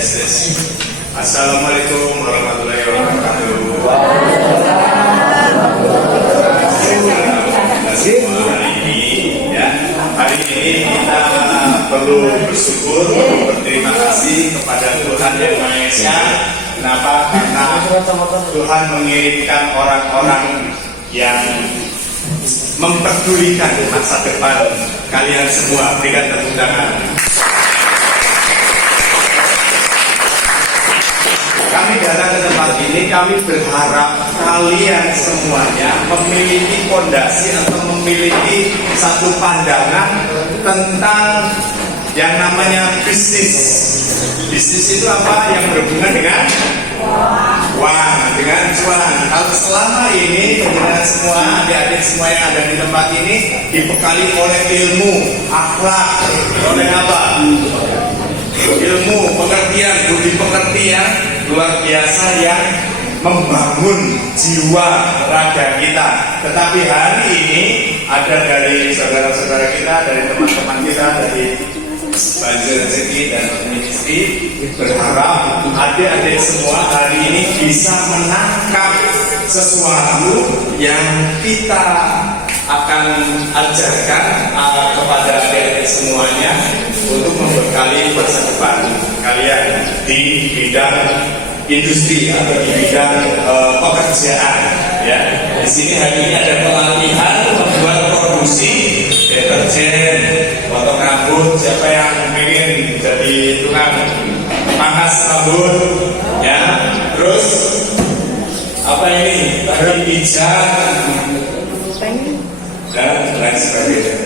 Assalamualaikum warahmatullahi wabarakatuh. Hari ini kita perlu bersyukur, berterima kasih kepada Tuhan Yang Maha Esa. Kenapa? Karena Tuhan mengirimkan orang-orang yang memperdulikan masa depan kalian semua. Berikan tepuk tangan. Kami datang ke tempat ini, kami berharap kalian semuanya memiliki fondasi atau memiliki satu pandangan tentang yang namanya bisnis. Bisnis itu apa? Yang berhubungan dengan uang, dengan cuan. Kalau selama ini teman-teman semua, adik-adik semua yang ada di tempat ini dibekali oleh ilmu, akhlak, oleh apa? Ilmu, pengertian, budi pengertian luar biasa yang membangun jiwa raga kita. Tetapi hari ini ada dari saudara-saudara kita, dari teman-teman kita, dari Banjir Rezeki dan Ministry, berharap adik-adik semua hari ini bisa menangkap sesuatu yang kita akan ajarkan kepada adik-adik semuanya untuk membekali masa depan kalian di bidang industri atau di bidang pekerjaan. Ya, di sini hari ini ada pelatihan membuat produksi deterjen, potong rambut. Siapa yang ingin jadi tukang pangkas rambut? Ya, terus apa ini? Tadi pijat dan lain sebagainya.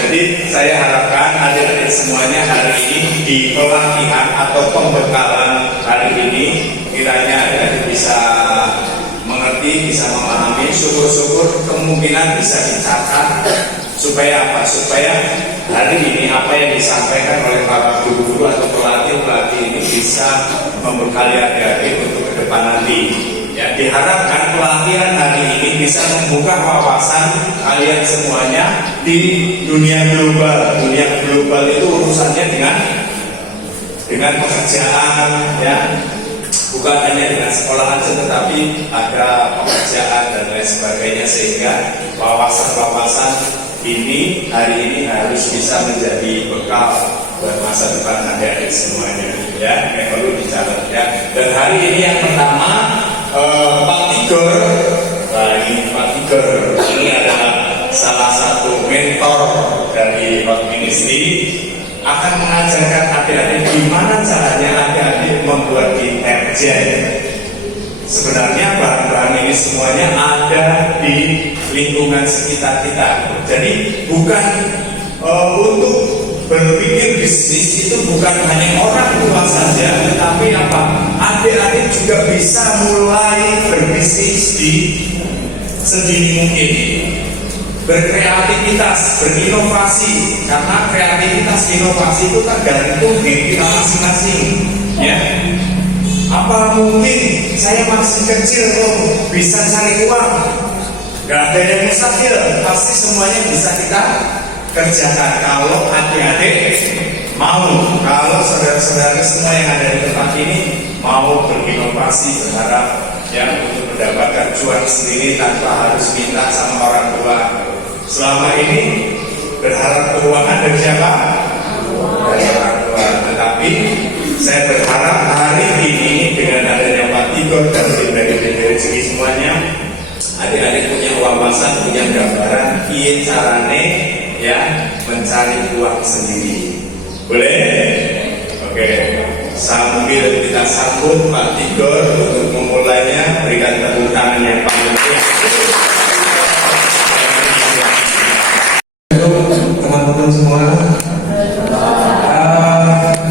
Jadi saya harapkan adik-adik semuanya hari ini di pelatihan atau pembekalan hari ini kiranya adik-adik bisa mengerti, bisa memahami, syukur-syukur kemungkinan bisa dicatat supaya apa? Supaya hari ini apa yang disampaikan oleh para guru-guru atau pelatih-pelatih ini bisa membekali adik-adik untuk ke depan nanti. Ya, diharapkan pelatihan hari ini bisa membuka wawasan kalian semuanya di dunia global. Dunia global itu urusannya dengan pekerjaan, ya, bukan hanya dengan sekolah saja, tetapi ada pekerjaan dan lain sebagainya, sehingga wawasan-wawasan ini hari ini harus bisa menjadi bekal buat masa depan adik-adik semuanya. Ya, yang perlu dicatat ya. Dan hari ini yang pertama Pak Tigor. Nah, ini Pak Tigor ini adalah salah satu mentor dari Road Ministry, akan mengajarkan adik-adik gimana caranya adik-adik membuat deterjen. Sebenarnya bahan-bahan ini semuanya ada di lingkungan sekitar kita. Jadi bukan untuk berpikir bisnis itu bukan hanya orang tua saja, tetapi apa? Adik-adik juga bisa mulai berbisnis di sedini mungkin. Berkreativitas, berinovasi, karena kreativitas inovasi itu tergantung diri kita masing-masing. Ya, apa mungkin saya masih kecil kok bisa cari uang? Gak ada yang mustahil, pasti semuanya bisa kita kerjakan kalau adik-adik mau, kalau saudara-saudara semua yang ada di tempat ini mau berinovasi, berharap ya untuk mendapatkan cuan sendiri tanpa harus minta sama orang tua. Selama ini berharap keuangan dari siapa? Dari orang tua. Tetapi saya berharap hari ini dengan adanya Pak Tigor dan dari rezeki semuanya, adik-adik punya wawasan, punya gambaran piye carane ya mencari uang sendiri. Boleh? Oke. Sambil kita sambut Pak Tigor untuk memulainya, berikan tepuk tangan yang paling meriah. Teman-teman semua,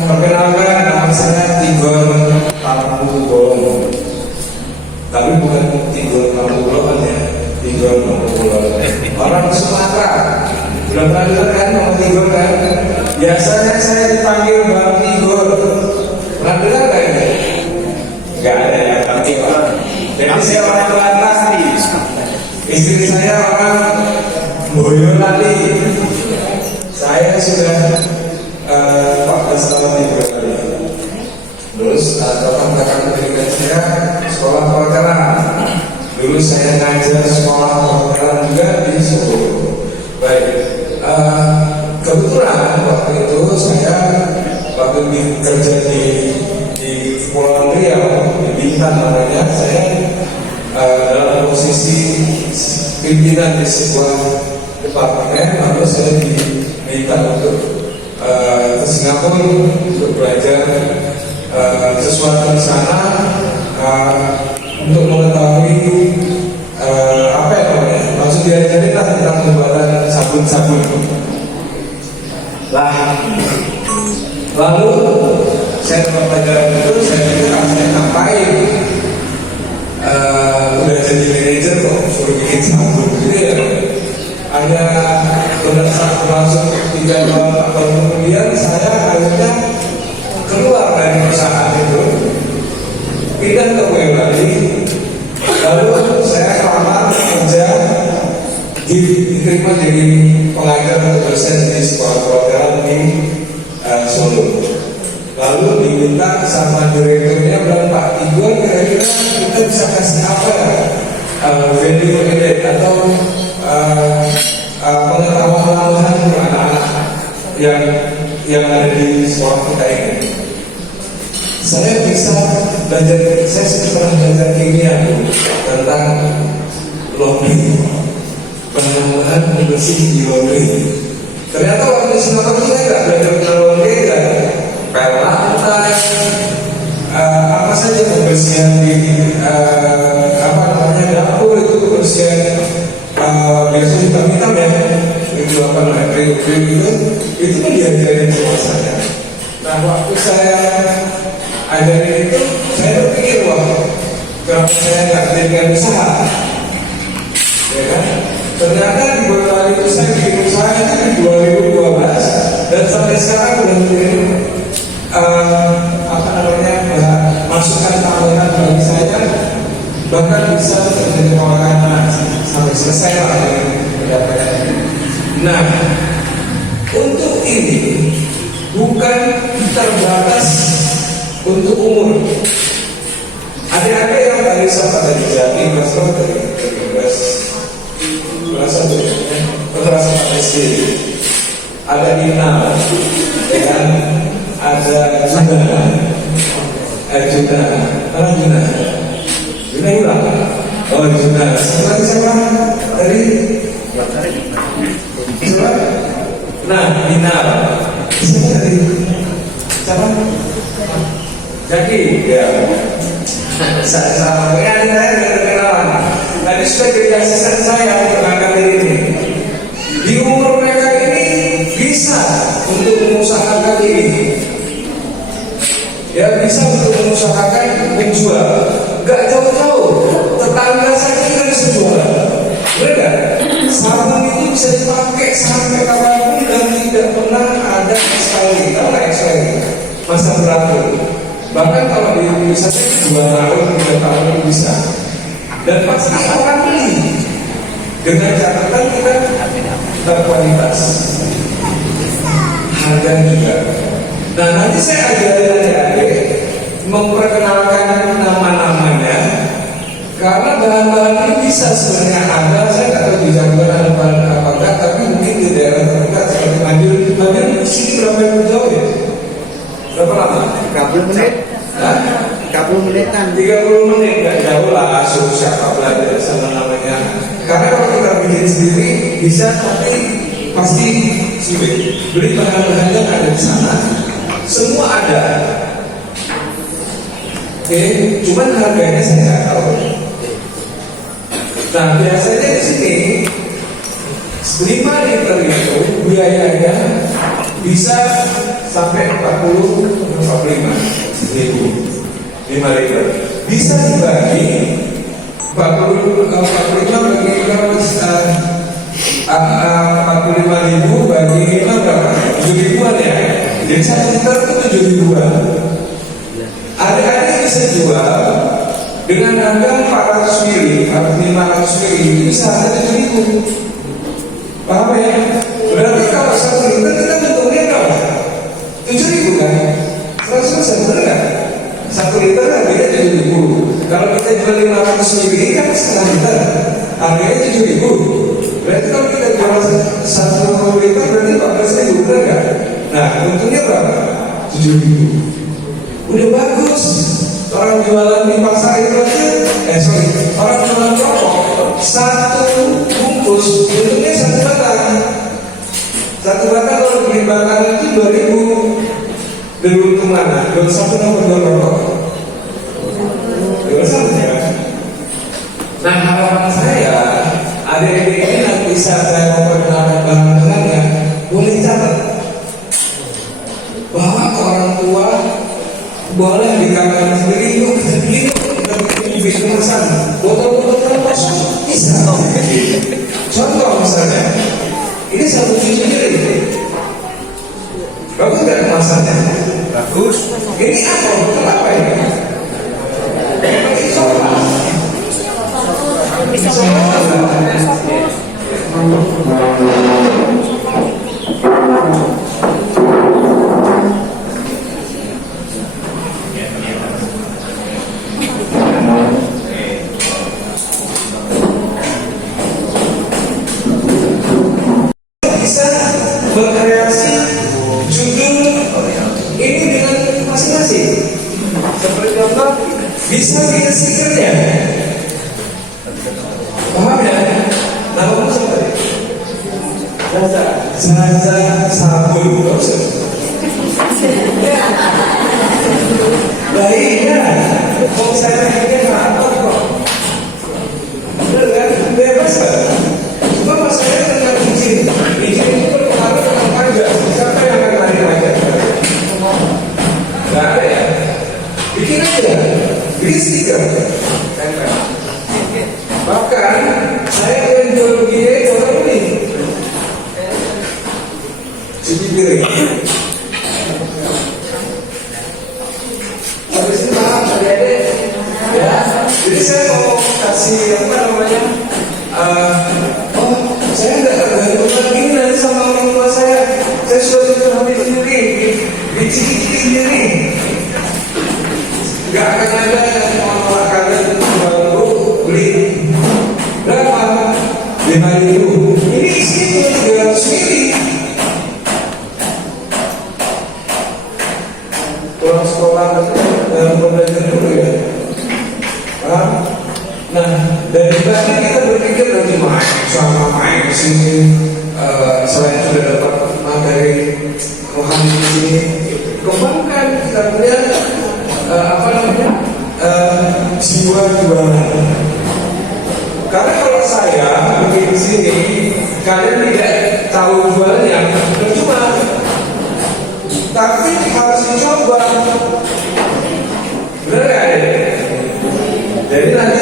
perkenalkan nama saya Tigor Tampubolon, tapi bukan Tigor Tampubolon ya, Tigor Tampubolon. Orang Sumatera, belum pernah dengar kan nama Tigor kan? Biasanya saya dipanggil Bang Tigor. Pernah dengar nggak ini? Nggak ada ya Bang Tigor. Jadi saya orang Kelantan, istri saya orang Boyolali. Saya sudah 14 tahun di Boyolali. saya sekolah perhotelan. Dulu saya ngajar sekolah perhotelan juga di Solo. Baik, kebetulan waktu itu saya waktu kerja di Pulau Riau, di Bintan namanya, saya dalam posisi pimpinan di sebuah departemen, lalu saya diminta untuk ke Singapura untuk belajar sesuatu di sana untuk mengetahui apa ya namanya, maksud diajarin lah tentang pembuatan sabun-sabun. Lalu saya dapat pelajaran itu, saya pikir saya ngapain? Udah jadi manajer kok suruh bikin sabun gitu ya. Hanya berlangsung 3 tahun kemudian saya akhirnya keluar dari perusahaan itu, pindah ke Boyolali. Lalu saya kelamar kerja diterima jadi pengajar atau dosen di sekolah perhotelan di Solo. Lalu diminta sama direkturnya, bilang, Pak Tigor, kira-kira kita bisa kasih apa ya, value added atau pengetahuan tambahan untuk anak-anak yang ada di sekolah kita ini. Saya bisa belajar, saya pernah belajar kimia tentang laundry, penambahan pembersih di laundry. Ternyata waktu di Singapura saya nggak belajar tentang laundry, kan pel lantai, apa saja pembersihan di apa namanya dapur itu pembersihan biasanya hitam-hitam ya, itu apa namanya itu kan diajarin sama saya. Nah waktu saya ajarin itu, saya berpikir, wah, kenapa saya nggak jadikan usaha, ya kan? Ternyata di Boyolali itu saya bikin usaha itu di 2012 dan sampai sekarang belum bikin apa namanya masukan tambahan bagi saya, bahkan bisa terjadi pengelolaan sampai selesai lah dengan. Nah, untuk ini bukan terbatas untuk umur. Adik-adik yang tadi sempat dari Jati, Mas dari kelas 4 SD, ada Ina, dan ada Juna hilang. Oh, Juna. Setelah siapa? Dari siapa? Nah, Ina. Siapa tadi? Siapa? Jaki, ya. Sama ya, ada kenalan. Tadi sudah jadi asisten saya untuk angkat ini. Di umur mereka ini bisa untuk mengusahakan ini. Ya, bisa untuk mengusahakan menjual. Gak jauh-jauh, tetangga saya juga bisa jual. Benar gak? Sabun itu bisa dipakai sampai kapanpun dan tidak pernah ada expiry. Tahu nggak expiry? Masa berlaku. Bahkan kalau di Indonesia 2 tahun, 3 tahun bisa. Dan pasti orang beli. Dengan catatan kita berkualitas. Harga juga. Nah, nanti saya ajarin adik-adik memperkenalkan nama-namanya, karena bahan-bahan ini bisa sebenarnya ada. Saya nggak tahu di Jawa ada bahan apa enggak, tapi mungkin di daerah terdekat seperti Madiun sini berapa yang jauh ya? Berapa lama? 30 menit. 30 menitan. 30 menit nggak jauh lah. Suruh siapa belajar sama namanya. Karena kalau kita bikin sendiri bisa, tapi pasti sulit. Beli bahan-bahannya ada di sana, semua ada. Oke, cuman harganya saya nggak tahu. Nah, biasanya di sini 5 liter itu biayanya bisa sampai 40-45 ribu. 5 liter bisa dibagi 45 bagi 45 ribu bagi 5 berapa? 7 ribuan ya. Jadi 1 liter itu 7 ribuan. Adik-adik bisa jual dengan harga 400 mili, 500 mili, bisa harga 7 ribu. Paham ya? Berarti kalau 1 liter kita untungnya berapa? 7 ribu kan? 100%, benar kan? 1 liter harganya 7.000. Kalau kita jual 500 ml kan setengah liter, harganya 7.000. Berarti kalau kita jual 1 liter berarti 14.000, benar nggak? Nah, untungnya berapa? 7.000. Udah bagus. Orang jualan di pasar itu aja, orang jualan rokok 1 bungkus untungnya 1 batang. 1 batang kalau beli batang itu 2.000. Dari untung mana? Jual 1 nomor 2 rokok. Jual 1 ya. Nah, harapan saya adik-adik ini nanti saat saya memperkenalkan bahan-bahannya boleh catat bahwa orang tua boleh di kamar sendiri yuk kita bikin kemasan botol-botol kosong bisa. Contoh misalnya ini 1 biji ini bagus nggak kemasannya? Bagus. Ini apa? Botol apa ini? Ini coklat. Bisa berkreasi judul ini dengan masing-masing. Seperti contoh bisa bikin stikernya. Paham ya? Nama siapa? Zaza sabun. Baiknya, kalau saya pengen rapor kok. Benar kan? Bebas kan? Cuma masalahnya tentang izin. Izin itu berpengaruh dengan pajak. Siapa yang akan tarik pajak? Gak ada ya? Bikin aja. Bikin stiker. Bahkan saya yang jual begini orang ini cuci piring. Habis itu maaf adik-adik ya. Jadi saya mau kasih apa namanya? Saya nggak tergantung lagi nanti sama orang tua saya. Saya sudah tidur habis sendiri, dicicil sendiri. Nggak akan ada yang mau kalian baru beli berapa? 5.000. Ini isinya 300 mili. Pulang sekolah dan belajar dulu ya. Nah, dari tadi kita berpikir nanti main kesini. Selain sudah dapat materi rohani di sini, kembangkan kita punya jiwa jualan. Karena kalau saya bikin di sini, kalian tidak tahu jualnya, percuma. Tapi harus dicoba. Benar ya? Jadi nanti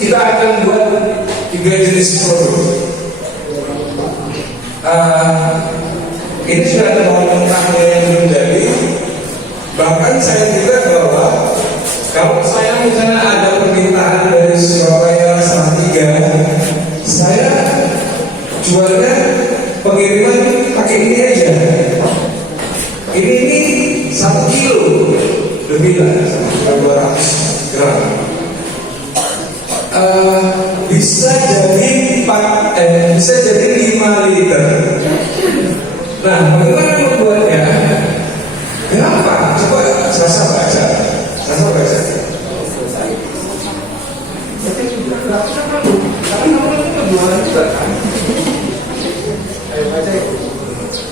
kita akan buat 3 jenis produk. Ini sudah ada bahan mentahnya yang belum jadi. Bahkan saya juga bahwa kalau saya misalnya ada permintaan dari Surabaya Salatiga, saya jualnya pengiriman pakai ini aja. Ini 1 kilo lebih lah, 200 gram. Bisa jadi 5 liter. Nah, bagaimana membuatnya? Gampang. Coba Sasa baca.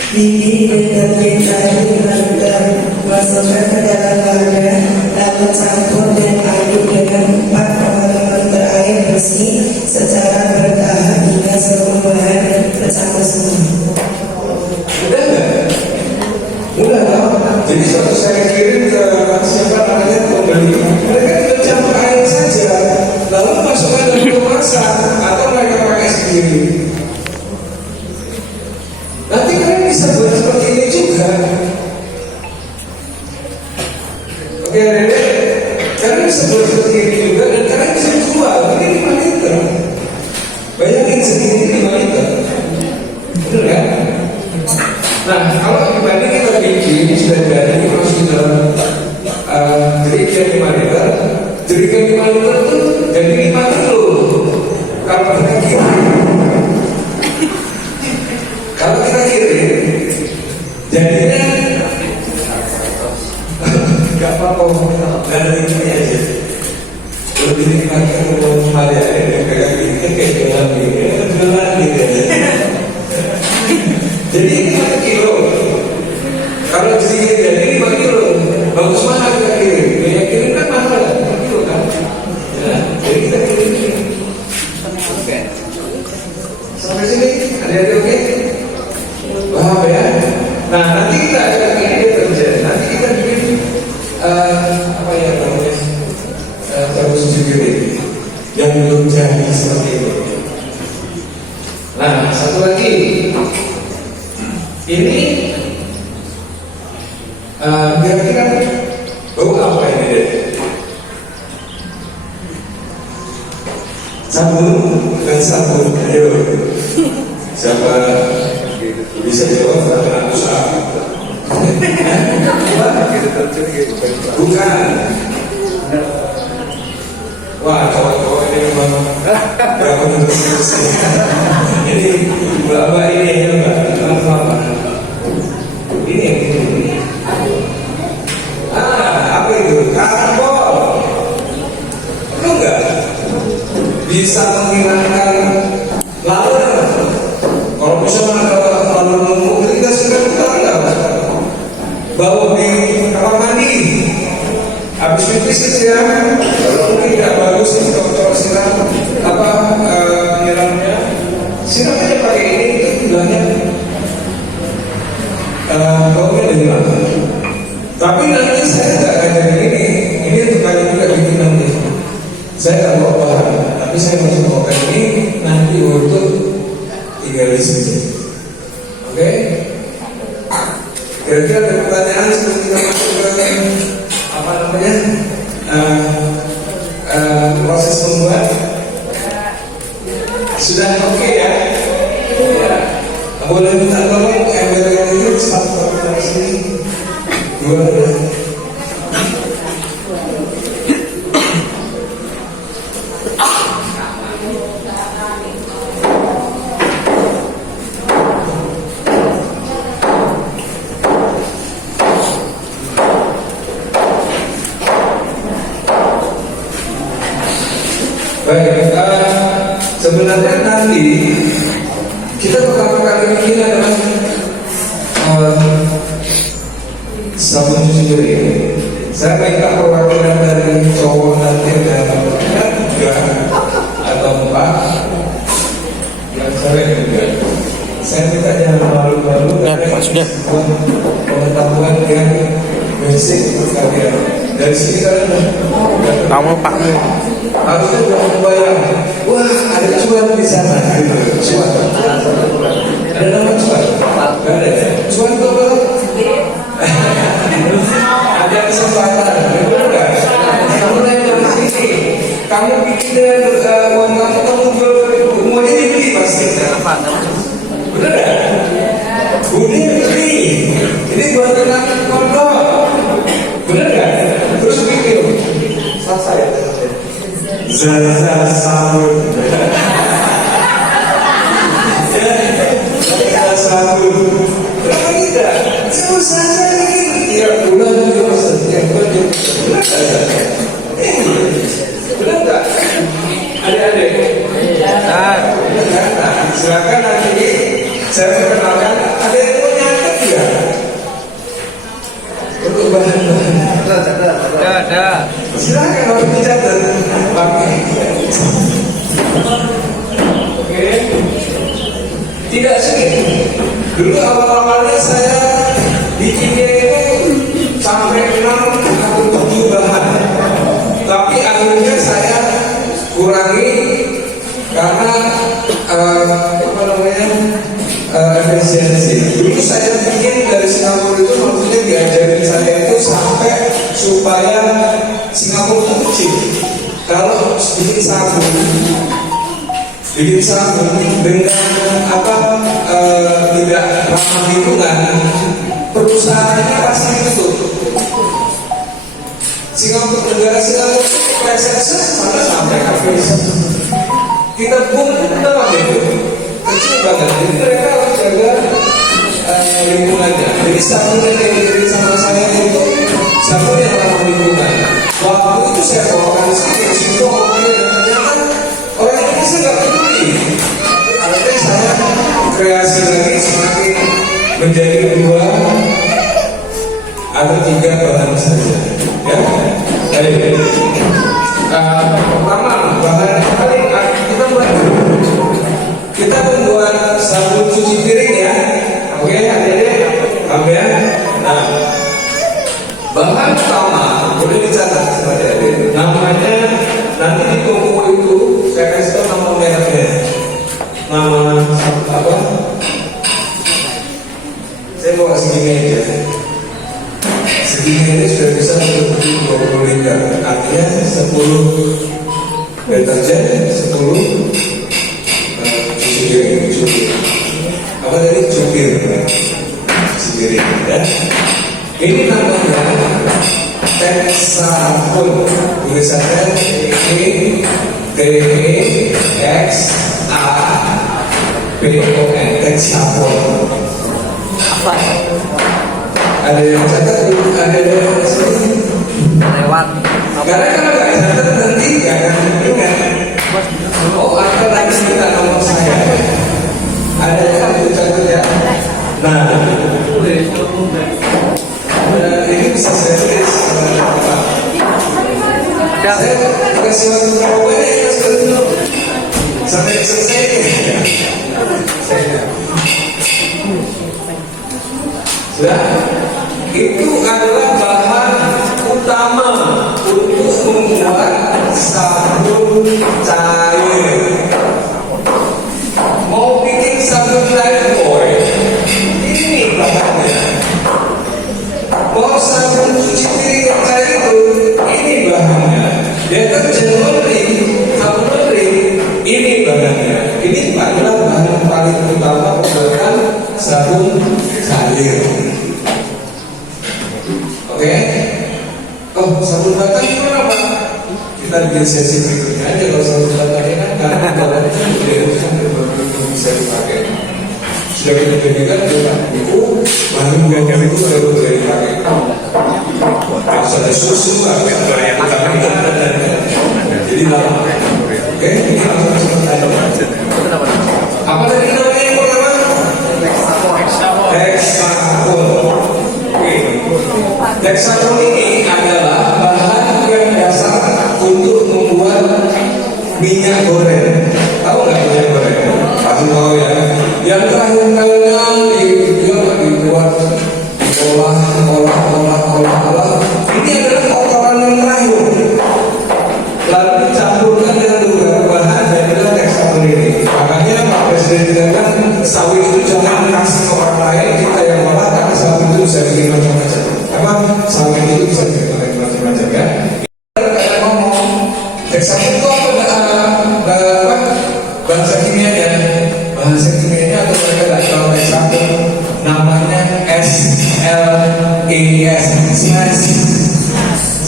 Tinggi deterjen dilakukan masukkan ke dalam wadah, lalu campur dan aduk dengan 4 ml air bersih secara bertahap hingga seluruh bahan tercampur semua. Udah nggak? Udah loh. Jadi suatu saya kirim ke siapa namanya pembeli, mereka tinggal campur air saja, lalu masukkan dalam kemasan atau mereka pakai sendiri. Nanti kalian bisa buat seperti ini juga. Oke? Jerigen 5 liter itu jadi 5 kilo. Kalau kita kirim, jadinya nggak apa-apa, dari ini aja. Lebih nikmatnya ngomong Maria kayak gini, kayak jualan gitu. Jadi 5 kilo. Kalau sedikit jadi 5 kilo, bagus mana kita kirim? Biaya kirim kan mahal, 5 kilo kan? Ya, jadi kita kirim ini. Oke. Sampai sini, ada oke? Paham ya? Nah, nanti kita akan ini terjadi. Nanti kita bikin apa ya namanya? Terus sendiri yang belum jadi seperti itu. Nah, satu lagi. Ini kira-kira bau apa ini deh? Sabun dan sabun. Ayo, siapa bisa jawab? Karena usaha. Bukan. Wah, cowok-cowok ini memang berapa terus. Ini bapak ini ya mbak, apa? Ini yang ini. Apa itu? Karbol. Perlu nggak? Bisa menghilangkan laler. Kalau bisa menangkap laler numpuk, kita sudah nggak? Bawa di kamar mandi. Habis pipis siram, kalau mungkin tidak bagus ini dokter siram apa penyiramnya, siram aja pakai ini itu jumlahnya baunya dari mana? Tapi nanti saya nggak ngajarin ini untuk kalian juga bikin nanti. Saya nggak bawa bahan, tapi saya masih bawakan ini nanti untuk tinggal di sini. Oke? Kira-kira ada pertanyaan sebelum kita masuk ke apa namanya proses membuat sudah oke ya? Ya. Boleh minta tolong ember yang itu satu dari sini, dua ya. Baik, sebenarnya nanti kita pertama kali bikin adalah sabun cuci piring. Saya minta perwakilan dari cowok nanti dan juga atau mbak yang sering juga. Saya minta jangan malu-malu karena pengetahuan yang basic untuk kalian. Dari sini kalian kamu Pak harusnya sudah membayang, wah ada cuan di sana, cuan. Ada nama cuan? Gak ada. Cuan itu apa? Ada kesempatan. Benar nggak? Kamu naik dari sini, kamu bikin dengan uang kamu jual ke semuanya dibeli pasti. Benar nggak? Budi beli. Ini buat anak kondok. Benar nggak? Terus bikin. Saya. Zaza sabun. Zaza sabun. Kenapa tidak? Saya saja ini tiap bulan juga setiap bulan. Benar tak? Adik-adik. Silakan nanti saya perkenalkan. Ada yang mau nyatet ya? Untuk bahan-bahan. Ada. Silakan harus dicatat. Pakai. Oke. Tidak sedikit. Dulu awal-awalnya saya bikinnya itu sampai 6 atau 7 bahan. Tapi akhirnya saya kurangi karena apa namanya efisiensi. Dulu saya bikin dari Singapura itu maksudnya diajarin saya itu sampai supaya Singapura itu kecil. Kalau bikin sabun dengan apa tidak ramah lingkungan, perusahaannya pasti ditutup. Singapura, negara Singapura PSSS mana sampai habis. Kita pun kenapa gitu? Kecil banget. Jadi mereka harus jaga lingkungannya. Jadi sabun yang diberi sama saya itu sabun yang ramah lingkungan. Waktu itu saya bawakan sini, situ oke, ternyata orang Indonesia nggak peduli. Akhirnya saya kreasi lagi semakin menjadi 2 atau 3 bahan saja. Ya, jadi pertama bahan paling kita membuat sabun cuci piring ya. Oke, adik-adik, ya. Nah, bahan pertama boleh dicatat kepada adik. Namanya nanti di toko itu saya kasih tahu nama mereknya. Nama apa? Saya mau kasih gini aja. Segini ini sudah bisa untuk 20 liter. Artinya 10 deterjen, 10 cuci piring, apa tadi cupir, cuci piring ya. Ini namanya Texapon, tulisannya TEXAPON, Texapon. Apa? Ada yang catat, ada yang Lewat. karena kalau nggak catat nanti nggak akan ingat. Oh, ada lagi minta nomor saya. Ada yang catat ya. Nah, ini bisa saya tulis. Saya kasih waktu berapa banyak ya sampai selesai. Sudah. Itu adalah bahan utama untuk membuat sabun cair. Mau bikin sabun lifebuoy, ini bahannya. Mau sabun cuci piring yang cair itu, ini bahannya. Deterjen laundry, sabun laundry, ini bahannya. Ini adalah bahan paling utama membuat sabun cair. Oke, oh sabun batang itu apa? Kita bikin sesi berikutnya aja kalau sabun batang ini kan karena bahannya itu belum bisa dipakai. Sudah kita jadikan itu bahan buah itu baru boleh dipakai. Harus ada susu, ada yang jadi lama. Oke, ini langsung apa tadi namanya yang pertama? Texapon. Texapon ini adalah bahan yang dasar untuk membuat minyak goreng. Tahu nggak minyak goreng? Pasti tahu ya. Yang terakhir-terakhirnya dibuat olah. Ini adalah kotoran yang terakhir. Lalu dicampurkan dengan beberapa bahan dan itulah Texapon ini. Makanya Pak Presiden bilang sawit itu jangan kasih ke orang lain, kita yang olah karena sawit itu bisa bikin macam-macam. Apa? Sawit itu bisa bikin macam-macam ya. Kita ngomong Texapon itu apa? Bahasa kimianya. Bahasa kimianya atau mereka nggak tahu Texapon, namanya SLES,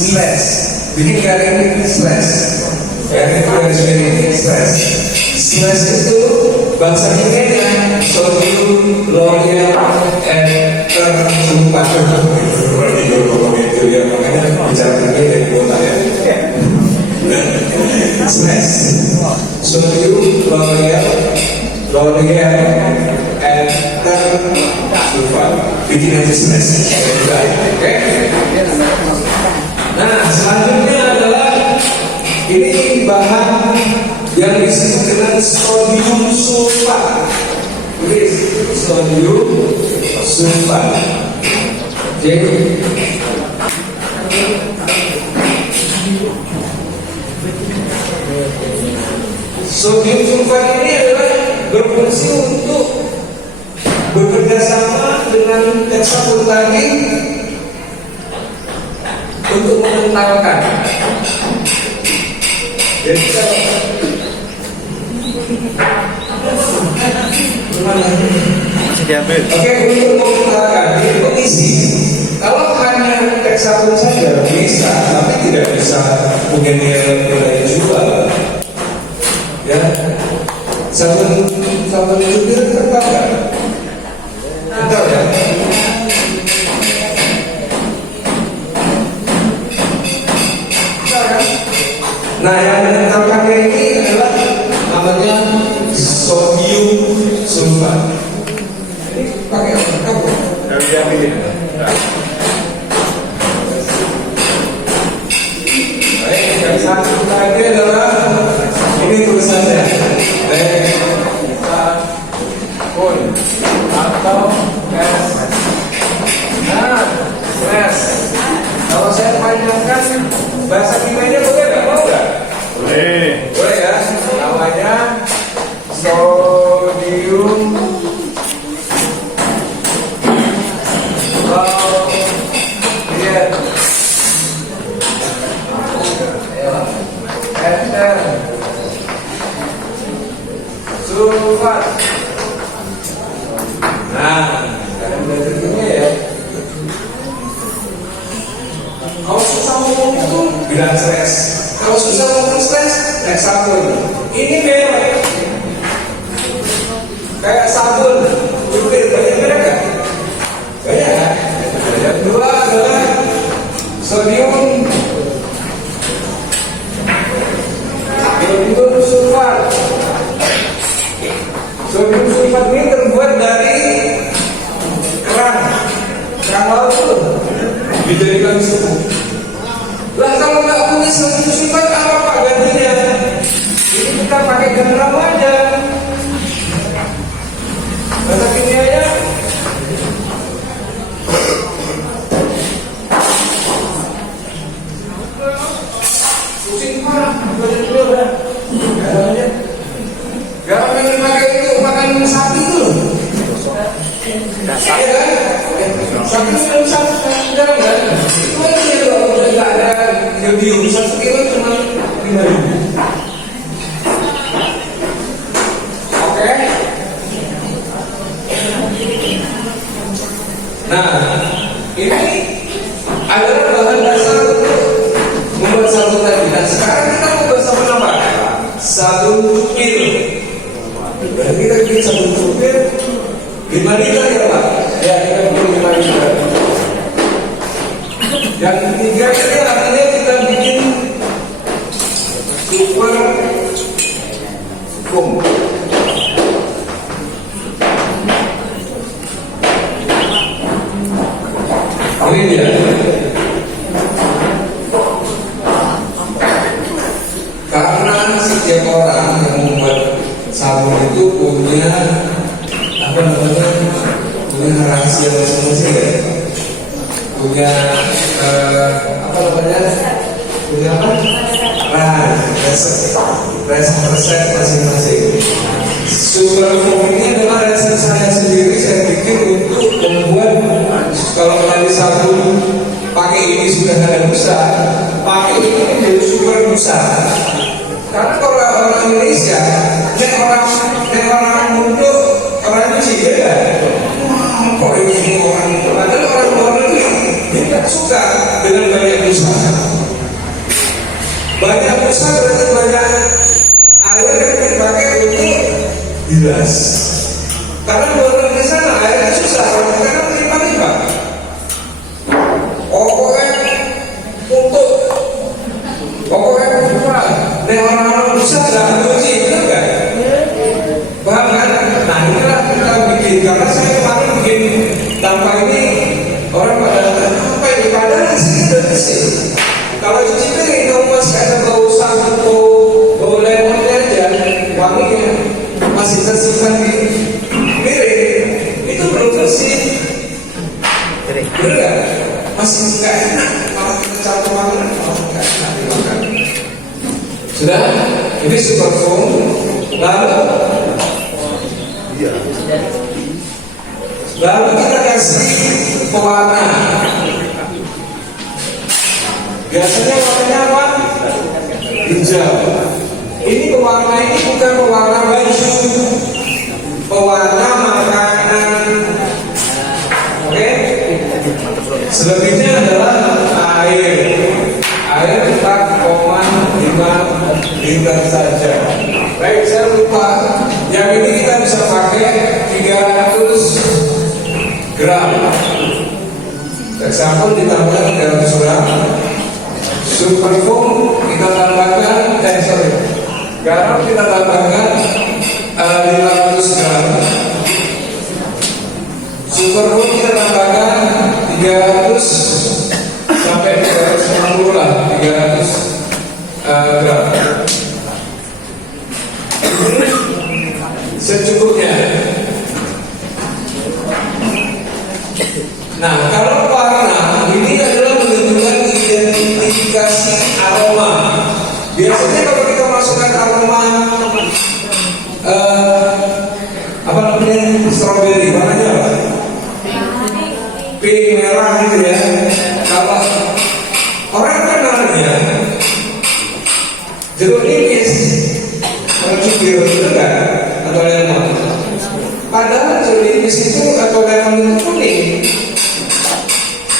slash. Bikin garing slash. Garing itu garis miring slash. Slash itu bahasa kimianya sodium lauryl sulfat. Itu ya makanya bicara lagi dari kota ya. Slash sodium lauryl sulfat. Bikin aja slash. Oke. Nah, selanjutnya adalah ini bahan yang disebut dengan sodium sulfat. Tulis sodium sulfat. Jadi sodium sulfat ini adalah berfungsi untuk bekerja sama dengan Texapon tadi untuk mengentalkan. Jadi Masih diambil. oke, untuk mengentalkan ini pengisi. Kalau hanya sabun saja bisa, tapi tidak bisa mungkin dia jual. Ya, sabun itu dia tetap kan? Tetap ya. Nah, yang menentukan ini adalah namanya sodium sulfat. Ini pakai apa? Dari yang ini. Baik, yang satu lagi adalah ini tulisannya pun atau es. Nah, es. Kalau saya panjangkan bahasa kimianya boleh nggak? Mau nggak? Boleh. Boleh ya. Namanya sodium sulfat. Nah, kalian belajar ini ya. Kalau susah ngomong itu bilang stres. Kalau susah ngomong stres, naik sabun. Ini merek. Kayak sabun, jubir banyak merek kan? Banyak kan? Yang kedua adalah sodium sulfat. Sodium sulfat ini terbuat dari kerang laut itu dijadikan susu. Lah kalau nggak punya sodium sulfat apa gantinya? Ini kita pakai garam aja. Bahasa kimianya pusing parah, garamnya. Garam yang dipakai itu makanan sapi itu loh. Ya kan? Sapi itu belum satu garam kan? Itu aja loh, udah nggak ada yodium. 1 kilo cuma 5.000. Oke. Nah, ini adalah bahan dasar untuk membuat sabun tadi. Dan sekarang kita mau buat sabun apa? Sabun cukir. Dan kita bikin sabun cukir 5 liter ya Pak? Ya, kita bikin 5 liter. Yang ketiga ini artinya kita bikin super foam. Ini dia. Karena setiap orang yang membuat sabun itu punya apa namanya, punya rahasia masing-masing ya. Punya apa namanya, punya apa? Resep masing-masing. Super foam ini adalah resep saya sendiri. Saya bikin untuk membuat, kalau kalian sabun pakai ini sudah ada busa, pakai ini menjadi super busa. Karena kalau orang Indonesia, orang muda, orang itu sih beda. Kok ini orang, padahal orang luar negeri tidak suka dengan banyak busa. Banyak busa berarti banyak air yang dipakai untuk bilas. Karena luar negeri sana airnya susah, orang kita kan lipat-lipat. Pokoknya kurang. Dan orang-orang besar tidak mencuci, benar kan? Paham kan? Nah inilah kita bikin. Karena saya kemarin bikin tanpa ini, orang pada apa ini? Padahal sini udah bersih. Kalau cuci piring kamu masih ada bau sampo, bau lemonnya aja, wanginya masih tersimpan di piring, itu belum bersih. Benar kan? Masih nggak enak. Kalau kita campur makanan, nggak enak dimakan. Sudah? Ini super foam. Lalu kita kasih pewarna. Biasanya warnanya apa? Hijau. Ini pewarna ini bukan pewarna baju, pewarna makanan. Oke? Selebihnya adalah Bintang saja. Baik, saya lupa. Yang ini kita bisa pakai 300 gram. Example ditambahkan 300 gram. Superfoam kita tambahkan, garam kita tambahkan 500 gram. Superfoam kita tambahkan 300 sampai 360 lah, 300 gram. Secukupnya. Nah, kalau warna ini adalah menunjukkan identifikasi aroma. Biasanya kalau kita masukkan aroma apa namanya, strawberry, warnanya apa? Pink, merah gitu ya. Kalau orang kenalnya jeruk nipis, mencukir itu kan, atau lemon. Padahal jeruk nipis itu atau lemon itu kuning.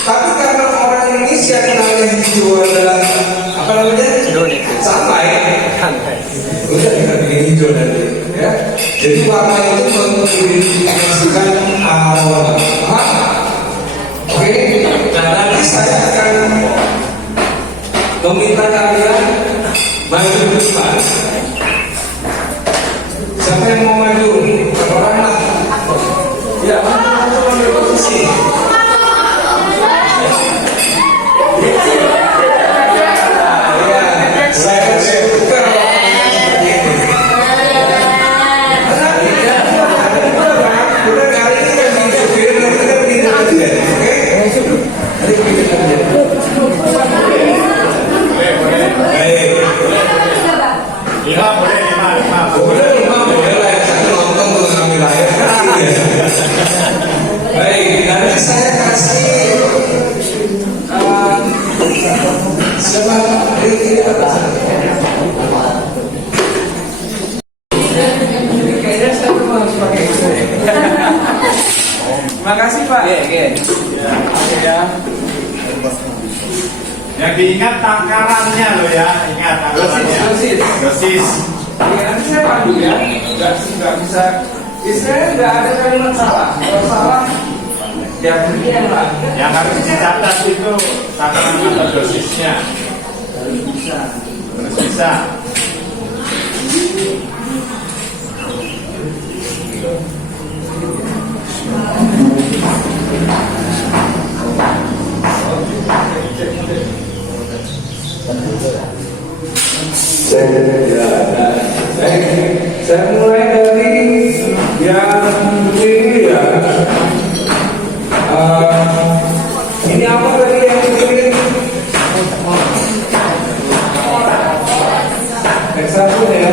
Tapi karena orang Indonesia kenalnya hijau adalah apa namanya? Sampai. Udah kita bikin hijau nanti, ya. Jadi warna itu mengindikasikan aroma. Oke. Nah, nanti saya akan meminta kalian maju ke depan. Siapa yang mau maju? Orang lah. Ya, ambil posisi. Baik, nanti saya kasih siapa? Kayaknya saya harus pakai itu. Terima kasih Pak. Ya. Yang diingat takarannya loh ya, ingat takarannya. Dosis. Nanti saya pandu ya, nggak bisa. Saya nggak ada kalimat salah. Kalau salah, ya begini lah. Yang harus dicatat itu takaran atau dosisnya. Harus bisa. Saya mulai dari yang ini ya. Ini apa tadi yang ini? Satu ya.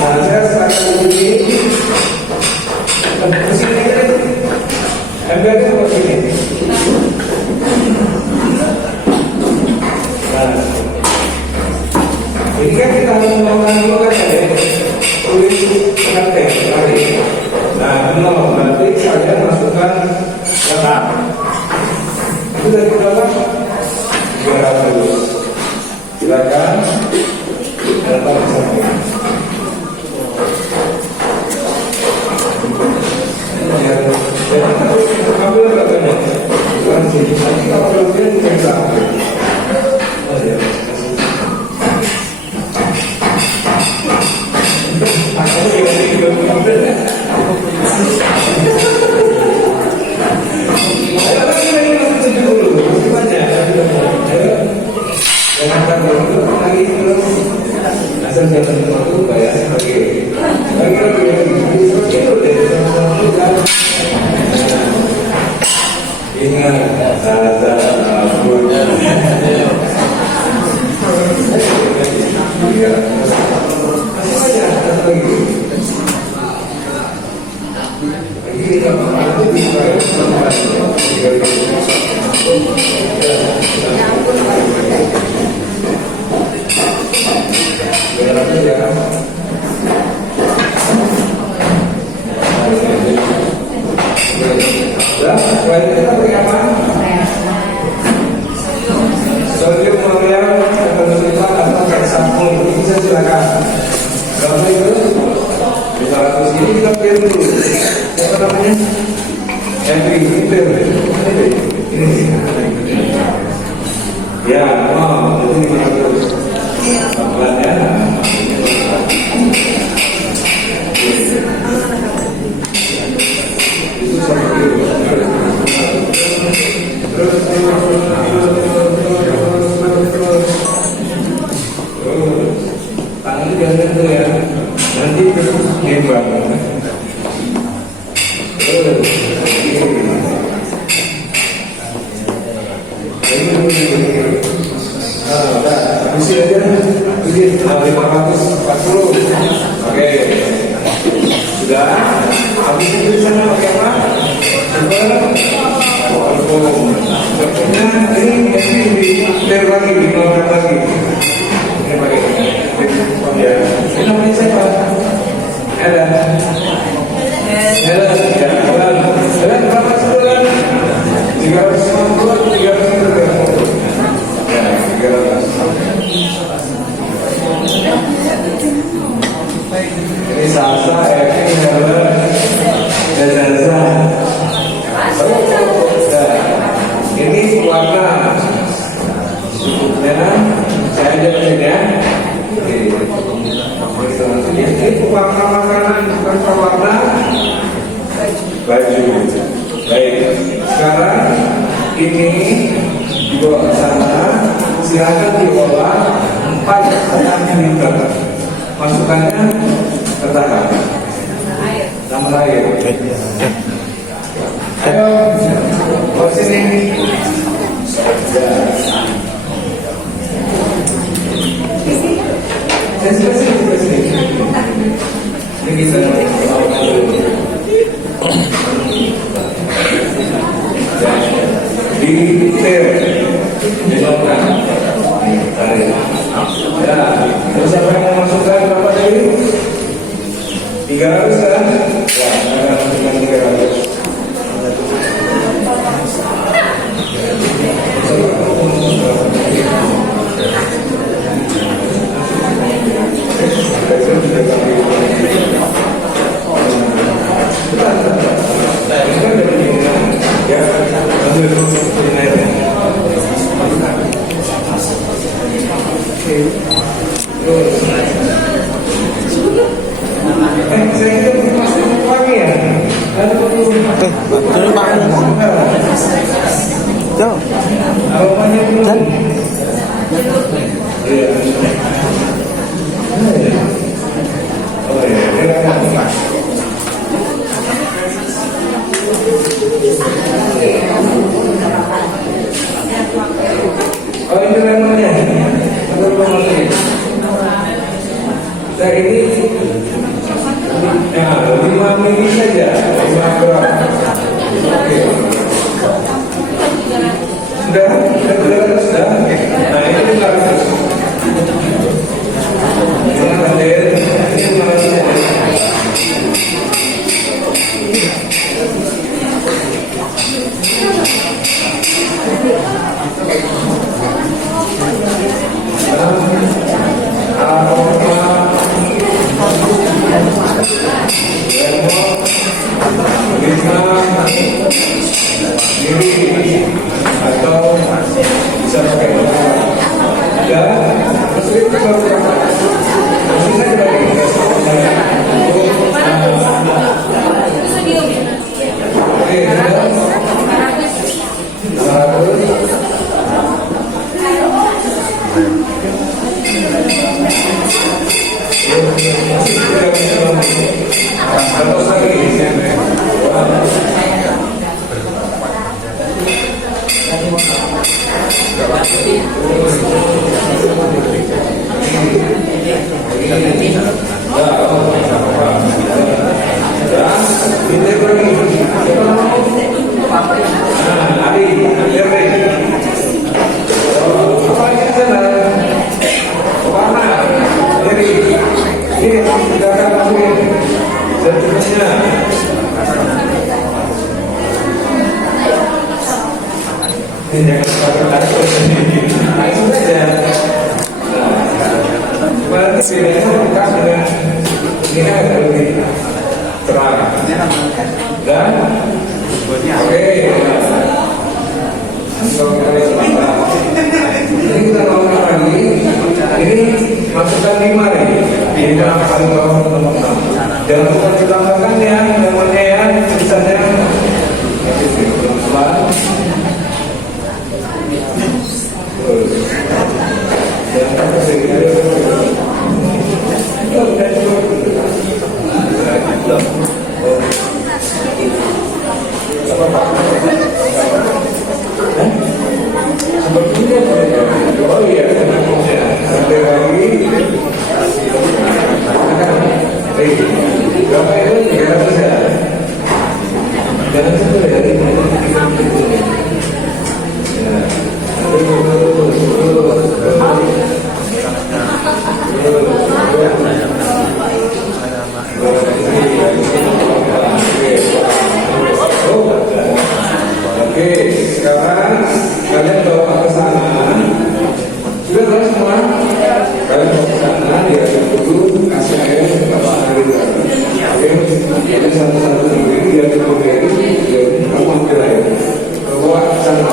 Nah, saya sekarang ini posisi ember itu begini. Nah, ini kan kita melakukan dulu kan ya, tulis pengantin tadi. Nah, belum nanti saya masukkan letak. Itu dari berapa? 300. Silakan. Letak sampai. Ambil katanya, nanti kalau belum bisa. Dan selain itu kita pakai apa? Sodium laureat atau sulfat atau hexaful ini bisa silakan. Berapa itu? 500. Ini kita clear dulu. Apa namanya? Ini clear. Ini. Ya, oh, jadi 500. Pelan ya. Itu seperti itu. Tangan jangan itu ya, nanti nembak. Habis aja, ini 540. Oke, sudah. Habis itu di sana pakai apa? Ini clear lagi, dikeluarkan lagi. Ini pakai. Ya, ini namanya siapa? Helen. Helen, ya, Helen. Helen berapa sebulan? 350, 350. Ya, 300. Ini Sasa, Ekin, Helen, dan Zaza. Ini warna cukupnya saya aja mesin ya. Ini warna makanan bukan warna baju. Baik, sekarang ini dibawa ke sana, silakan diolah 4,5 liter. Masukkannya ke tangan. Tambah air. Ayo, ke sini. Ini kita detail dilakukan. Ya, terus apa yang mau masukkan berapa tadi? 300 kan? Ya, akan masukkan 300. Oh ini lemonnya, saya ini ya 5 mili saja, 5 gram. Oke. Sudah. Nah ini 500. Ini hadir, ini 500. Atau bisa pakai ya, terus itu Terima kasih. Dan oke. Ini kita lakukan lagi. Ini masukkan 5 nih. Ini yang paling bawah teman-teman. Jangan lupa ditambahkan ya, namanya ya, tulisannya. Pelan-pelan. Jangan oh iya, sampai lagi. Berapa itu? 300 ya? Jangan sentuh ya. Oke, sekarang kalian bawa ke sana. Sudah tahu semua? Kalian bawa ke sana, dia dulu kasih air berapa hari lagi. Oke, ini satu-satu dulu, dia dulu dia kamu ambil air. Bawa ke sana.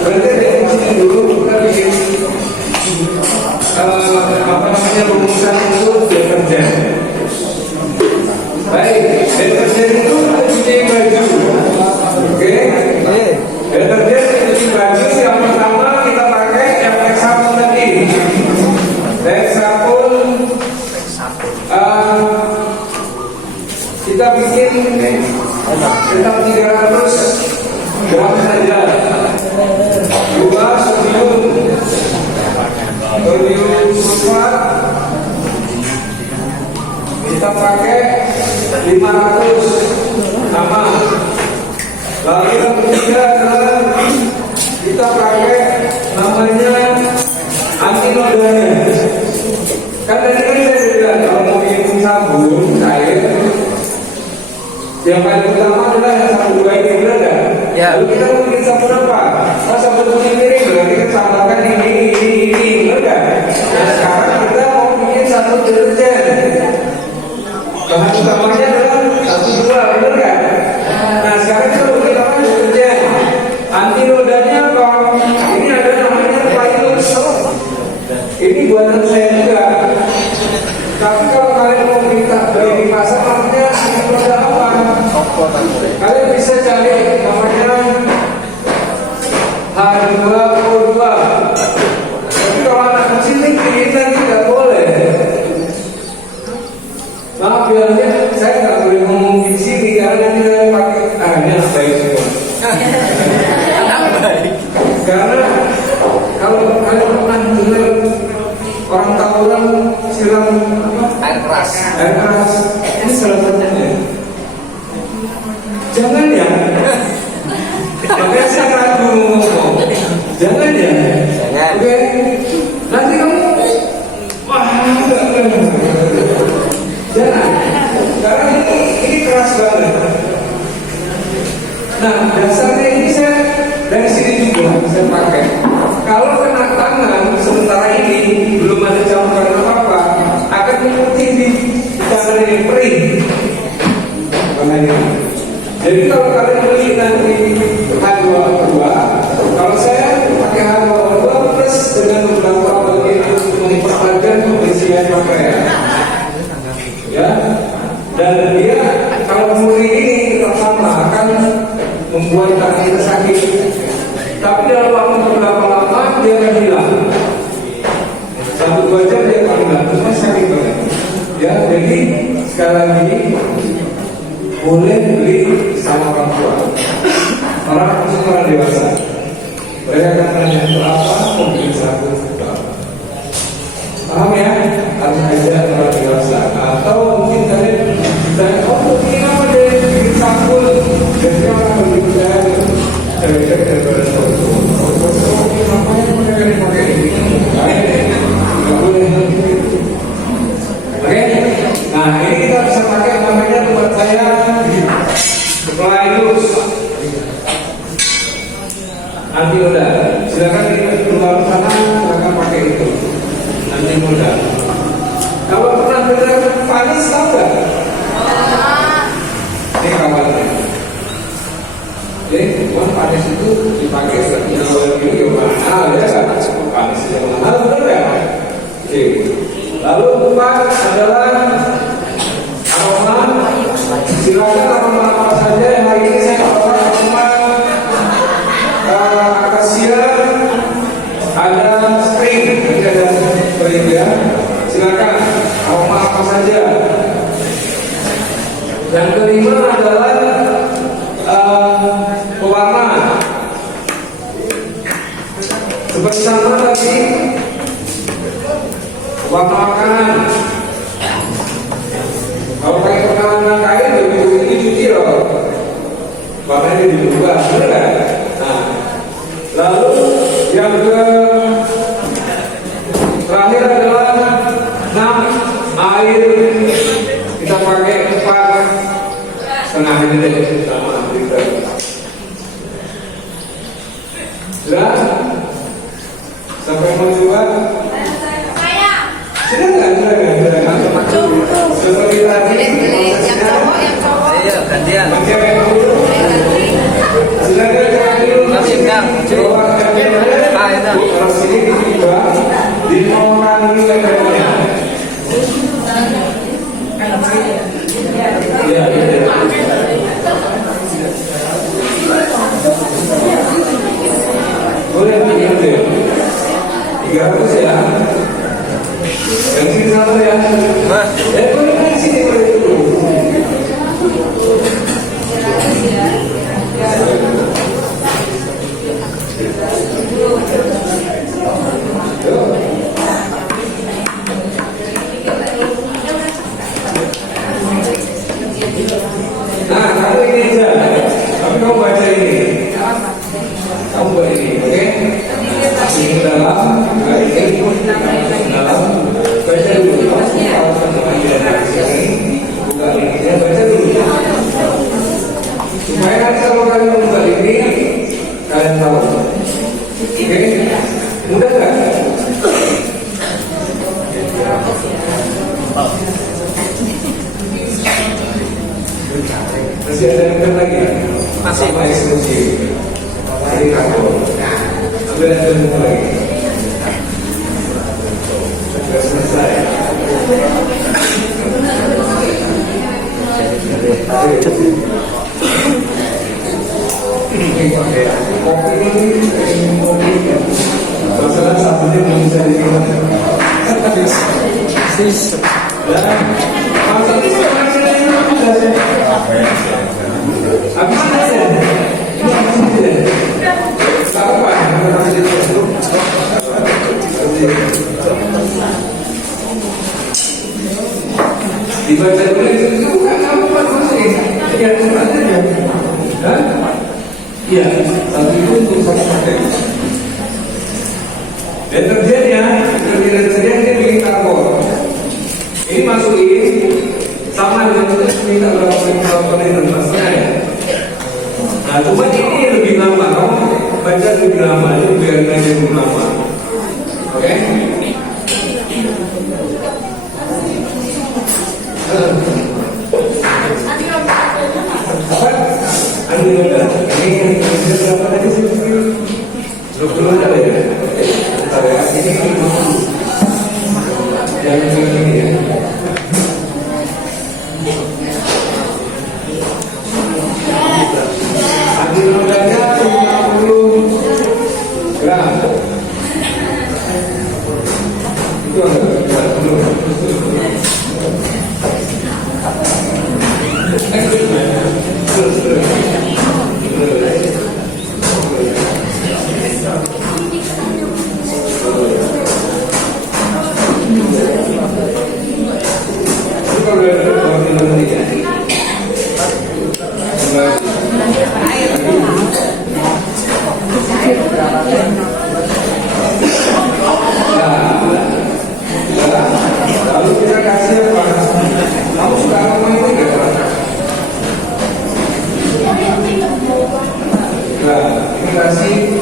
Berarti dari sini dulu kita bikin apa namanya rumusan untuk deterjen. Baik, deterjen itu cuci baju. Oke, deterjen cuci baju yang pertama kita pakai efek sabun tadi. Efek sabun kita bikin sekitar 300 gram saja. Juga sodium sulfat kita pakai 500 sama. Lalu yang ketiga adalah kita pakai namanya antinodanya. Kan tadi saya bilang kalau mau bikin sabun cair, yang paling utama adalah yang sabun dua ini, benar nggak? Ya. Lalu kita mau bikin sabun apa? Oh, sabun cuci piring, berarti kita tambahkan ini, benar nggak? Nah sekarang kita mau bikin sabun deterjen. Bahan utamanya adalah 1, 2, benar nggak? Nah sekarang kita bikin apa? Deterjen. Antinodanya apa? Ini ada namanya Pilux. Ini buatan saya juga. Tapi kalau kalian mau minta beli di pasar, namanya antinoda apa? Kalian bisa cari namanya H2O2. Tapi kalau anak kecil ini nanti nggak boleh. Maaf ya, saya nggak boleh ngomong di sini karena nanti saya pakai ini baik semua. Karena kalau kalian pernah dengar orang tawuran siram Air keras. air keras, ini salah satunya. Jangan ya. Makanya saya ragu ngomong. Jangan ya. Jangan. Oke. Nanti kamu wah enggak. Jangan. Karena ini keras banget. Nah dasarnya ini saya dari sini juga saya pakai. Kalau kena tangan sementara ini belum ada campuran apa-apa, akan memutih di tangan ini perih. Makanya. Jadi kalau kalian beli nanti H2O2, kalau saya pakai H2O2 plus dengan beberapa bagian untuk mempertahankan pembersihan pakaian. Ya, dan dia kalau murni ini tetap sama akan membuat kaki kita sakit. Tapi dalam waktu beberapa lama dia akan hilang. 1-2 jam dia akan hilang, terus sakit banget. Ya, jadi sekali lagi boleh beli sama orang tua. Orang khusus orang dewasa. Mereka akan tanya untuk apa mau bikin sabun. Paham ya? Harus aja orang dewasa. Atau mungkin kalian ditanya, oh mau bikin apa deh? Bikin sabun. Jadi orang begitu saya cek daripada sabun. Namanya mereka dipakai ini. Nggak boleh. Oke? Nah ini kita bisa pakai namanya tempat saya Pilux antinoda. Silakan di luar sana silakan pakai itu antinoda. Kalau pernah dengar Vanis tahu Yang kelima adalah pewarna. Seperti sama tadi, warna makanan. Kalau pakai pewarna kain, ini dicuci loh. Warnanya diubah, benar kan? Nah, lalu yang terakhir adalah air. Kita pakai 4,5 ini sama liter. Sudah? Sampai mau coba? Silakan. Seperti tadi. Yang cowok. Ayo gantian. Silakan dulu. Masih Kang. Orang sini tiba dimengurangi levelnya. Ya, boleh pinjam deh. 300 ya. Yang sini satu ya. Boleh dari sini boleh dulu. Nah, kamu ini aja. Tapi kamu baca ini. Kamu buat ini, oke? Ini dalam, ini dalam. Baca dulu. Buka ini, baca dulu. Supaya nanti kalau kalian membuat ini, kalian tahu. Oke? Mudah nggak? Masih ada yang lagi ya? Masih. Apa eksklusif? Dari kantor. Sampai ada yang lagi. Sudah selesai. Kopi ini masalah sabunnya belum bisa diterima. Dan masalah itu habis aja. Ini habis aja. Tahu pak? Dibaca dulu itu bukan kamu pak masih. Ya tempat aja. Iya, satu itu untuk satu pakai. Deterjennya dia bikin karbon. Ini masukin sama dengan itu minta berapa liter masnya ya. Nah, cuma ini lebih lama. Kamu baca lebih lama, itu biar lebih lama. Oke? Apa? Ini berapa tadi sih? 20 aja ya. Bentar ya. Ini yang ini ya. Ambil nodanya 50 gram. Itu agak belum. Lalu kita kasih apa? Kamu suka ngomong ini nggak? Nah, ini kasih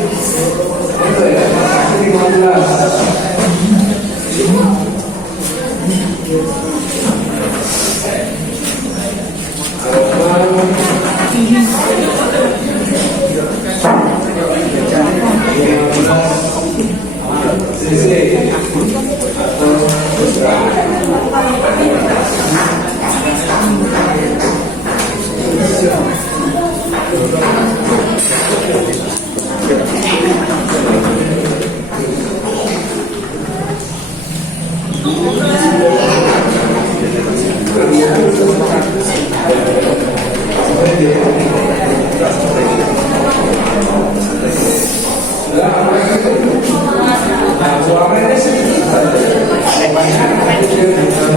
itu ya, kasih 15. Lah, apa itu? Nah, suaranya sedikit saja. Banyak dia bisa.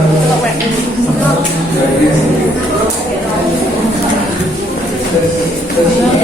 Jadi,